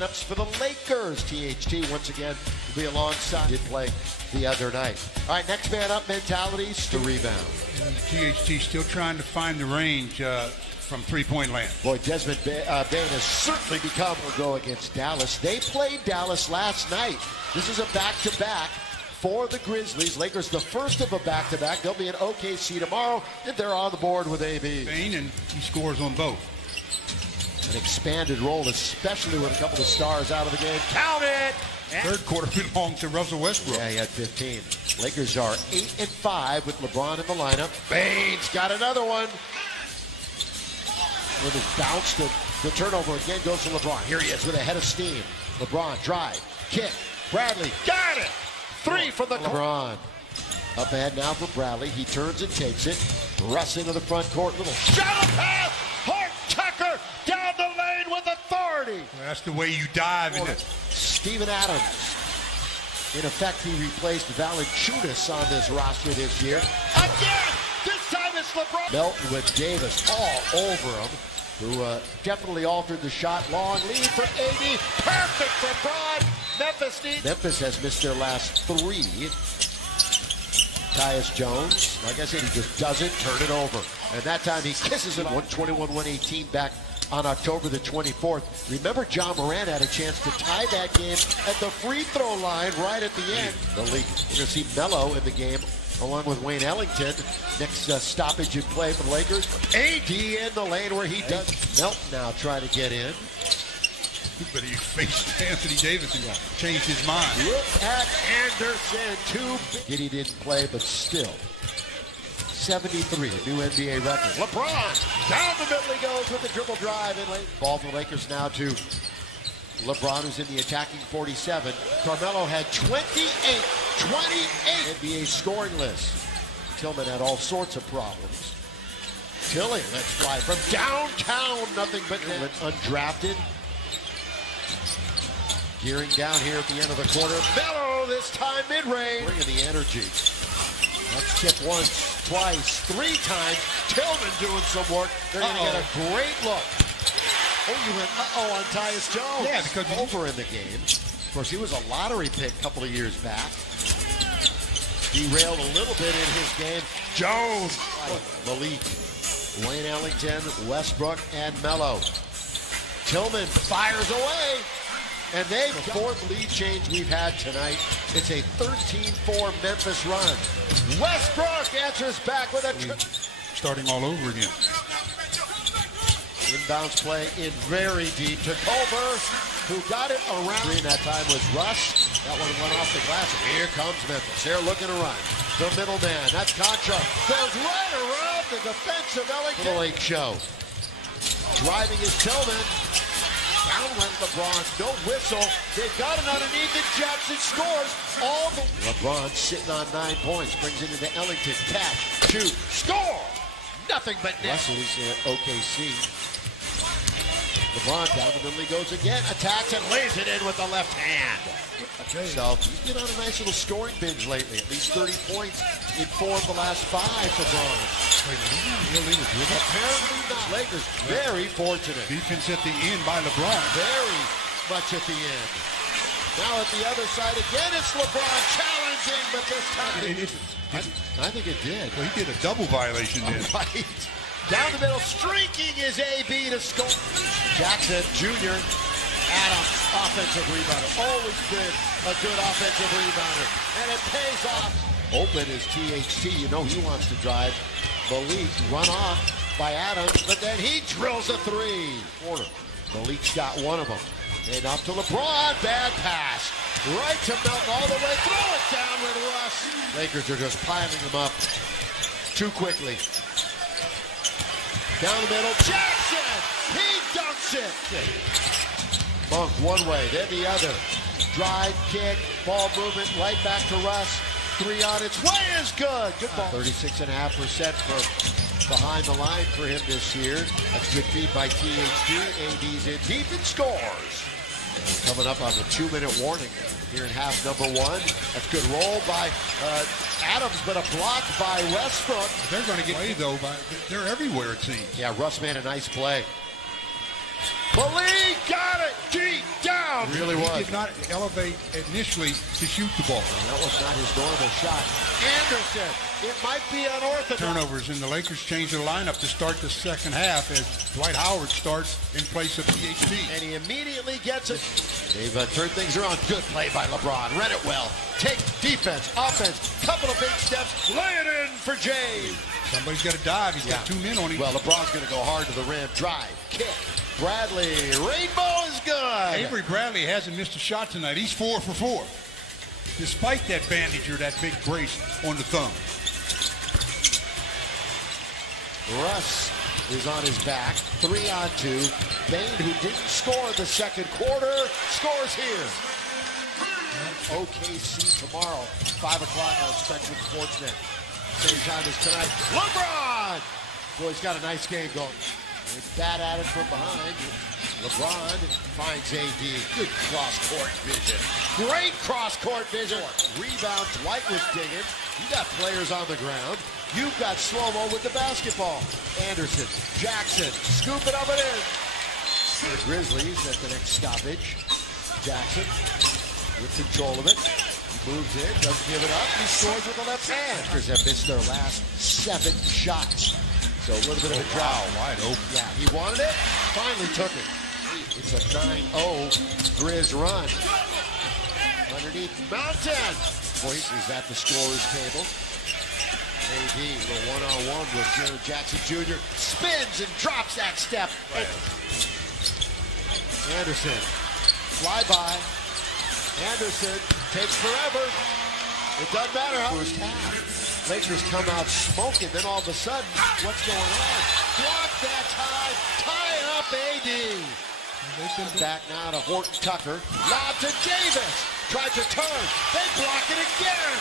lineups for the Lakers. THT once again will be alongside. Did play the other night. All right, next man up mentalities to rebound. And THT still trying to find the range from three-point land. Boy, Desmond Bain has certainly become a go against Dallas. They played Dallas last night. This is a back-to-back for the Grizzlies. Lakers the first of a back-to-back. They'll be in OKC tomorrow, and they're on the board with AB. Bain, and he scores on both. An expanded role, especially with a couple of stars out of the game. Count it! Third quarter belonged to Russell Westbrook. Yeah, he had 15. Lakers are 8-5 with LeBron in the lineup. Bain's got another one. With his bounce, the turnover again goes to LeBron. Here he is with a head of steam. LeBron, drive, kick. Bradley, got it! Three from the LeBron. Up ahead now for Bradley. He turns and takes it. Russ into the front court. Little shuttle pass. Hart Tucker down the lane with authority. That's the way you dive in it. Steven Adams. In effect, he replaced Valanciunas on this roster this year. Again! This time it's LeBron. Melton with Davis all over him, who definitely altered the shot. Long lead for AD. Perfect for Broad. Memphis has missed their last three. Tyus Jones, like I said, he just doesn't turn it over. And that time he kisses it. 121-118 back on October the 24th. Remember, John Moran had a chance to tie that game at the free throw line right at the end. The league, you're going to see Melo in the game along with Wayne Ellington. Next stoppage in play for the Lakers. AD in the lane where he does. Melton now trying to get in. But he faced Anthony Davis and changed his mind. Look at Anderson. Giddy didn't play, but still. 73, a new NBA record. LeBron, down the middle he goes with the dribble drive. Ball for the Lakers now to LeBron, who's in the attacking 47. Carmelo had 28 NBA scoring list. Tillman had all sorts of problems. Tilly, let's fly from downtown, nothing but net. Undrafted. Gearing down here at the end of the quarter. Melo, this time mid-range. Bringing the energy. Let's tip once, twice, three times. Tillman doing some work. They're going to get a great look. Oh, you went on Tyus Jones. Yeah, because over in the game. Of course, he was a lottery pick a couple of years back. Derailed a little bit in his game. Jones. Malik, Wayne Ellington, Westbrook, and Melo. Tillman fires away. And they've the fourth lead change we've had tonight. It's a 13-4 Memphis run. Westbrook answers back with a starting all over again. Inbounds play in very deep to Culver, who got it around. Green that time was Russ. That one went off the glass. And here comes Memphis. They're looking to run. The middle man. That's Contra. Goes right around the defensive Ellington. The Lake Show. Driving is Tillman. Down went LeBron, no whistle. They've got it underneath it. Jackson scores. LeBron sitting on 9 points. Brings it into Ellington. Catch, shoot, score. Nothing but net. Russell's at OKC. LeBron down the middle he goes again. Attacks and lays it in with the left hand. So he's been on a nice little scoring binge lately. At least 30 points in 4 of the last 5 for Bron. Apparently not. Lakers very fortunate. Defense at the end by LeBron. Very much at the end. Now at the other side again, it's LeBron challenging, but this time I think it did. Well, he did a double violation then. Right. Down the middle, streaking is AB to score. Jackson Jr. Adams, offensive rebounder. Always been a good offensive rebounder. And it pays off. Open is THT. You know he wants to drive. Malik run off by Adams, but then he drills a three. Quarter. Malik's got one of them. And up to LeBron. Bad pass. Right to Melton all the way. Throw it down with Russ. Lakers are just piling them up too quickly. Down the middle. Jackson. He dunks it. Monk one way, then the other. Drive, kick, ball movement, right back to Russ. Three on its way is good. Good ball. 36.5% for behind the line for him this year. That's good feed by THT. AD's in deep and scores. Coming up on the 2-minute warning here in half number 1. That's good roll by Adams, but a block by Westbrook. They're going to get away though. They're everywhere it seems. Yeah, Russ made a nice play. Malik got it deep down. really was. He did not elevate initially to shoot the ball. That was not his normal shot. Anderson, it might be unorthodox. Turnovers, and the Lakers changed their lineup to start the second half as Dwight Howard starts in place of THT. And he immediately gets it. They've turned things around. Good play by LeBron. Read it well. Take defense, offense, couple of big steps. Lay it in for James. Somebody's got to dive. He's got 2 men on him. Well, LeBron's going to go hard to the rim. Drive, kick. Bradley, rainbow is good. Avery Bradley hasn't missed a shot tonight. He's 4 for 4. Despite that bandage or that big brace on the thumb. Russ is on his back. 3-on-2. Bane, who didn't score in the second quarter, scores here. OKC tomorrow, 5 o'clock on Spectrum Sportsnet. Same time as tonight. LeBron! Boy, he's got a nice game going. He's bad at it from behind. LeBron finds AD. Good cross-court vision. Great cross-court vision. Rebound, Dwight was digging. You got players on the ground. You've got slow-mo with the basketball. Anderson, Jackson, scoop it up and in. The Grizzlies at the next stoppage. Jackson with control of it. He moves in, doesn't give it up. He scores with the left hand. Lakers have missed their last 7 shots. So a little bit of a drought. Wide open. Yeah, he wanted it, finally took it. It's a 9-0 Grizz run. Underneath Mountain. Voice is at the scorer's table. AD, the one-on-one with Jaren Jackson Jr. Spins and drops that step. Anderson, fly by. Anderson takes forever. It doesn't matter how first half. Lakers come out smoking, then all of a sudden, what's going on? Block that tie up AD. Back now to Horton Tucker. Lob to Davis. Tries to turn. They block it again.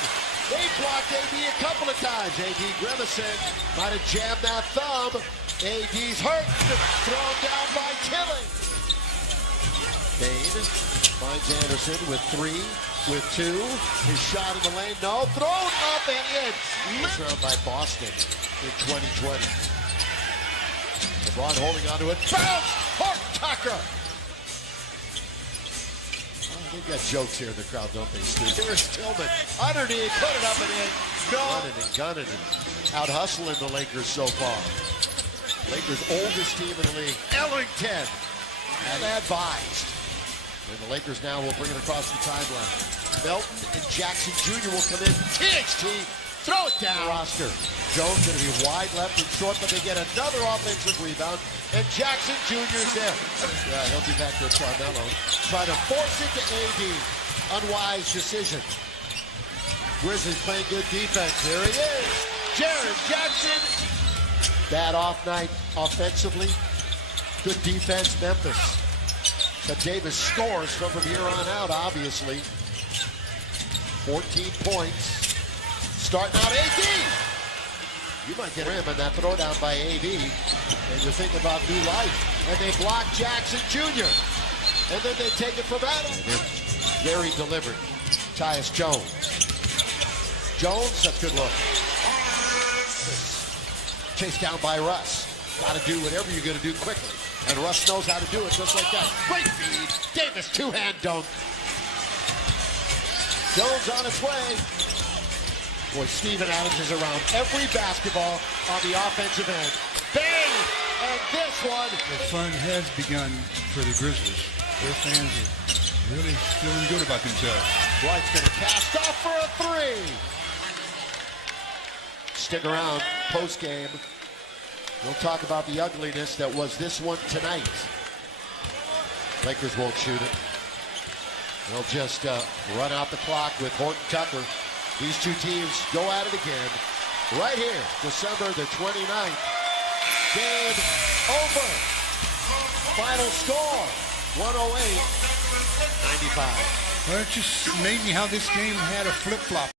They blocked AD a couple of times. AD grimacing. Might have jammed that thumb. AD's hurt. Thrown down by Tilly. Bane finds Anderson with 3, with 2. His shot in the lane. No. Thrown up and in. Thrown by Boston in 2020. LeBron holding onto it. Bounce! Horton Tucker. They've got jokes here in the crowd, don't they, Stu? Here's Tillman. Underneath, put it up and in. Gunning and out-hustling the Lakers so far. Lakers' oldest team in the league, Ellington, and advised. And the Lakers now will bring it across the timeline. Melton and Jackson Jr. will come in. THT, throw it down. Roster. Jones going to be wide left and short, but they get another offensive rebound. And Jackson Jr.'s there. He'll be back to Carmelo. Try to force it to AD. Unwise decision. Grizzlies playing good defense. Here he is. Jaren Jackson. Bad off night offensively. Good defense, Memphis. But Davis scores from here on out, obviously. 14 points. Starting out AD. You might get him on that throwdown by AD. And you're thinking about new life. And they block Jackson Jr. And then they take it from Adam. Very deliberate. Tyus Jones. Jones, that's a good look. Chased down by Russ. Got to do whatever you're going to do quickly. And Russ knows how to do it just like that. Great feed. Davis, two-hand dunk. Jones on its way. Boy, Steven Adams is around every basketball on the offensive end. Bang! And this one. The fun has begun for the Grizzlies. Their fans are really feeling good about themselves. Dwight's going to cast off for a 3. Stick around, post-game. We'll talk about the ugliness that was this one tonight. Lakers won't shoot it. They'll just run out the clock with Horton Tucker. These two teams go at it again. Right here, December the 29th. Game over. Final score, 108-95. Well, it's just amazing how this game had a flip-flop.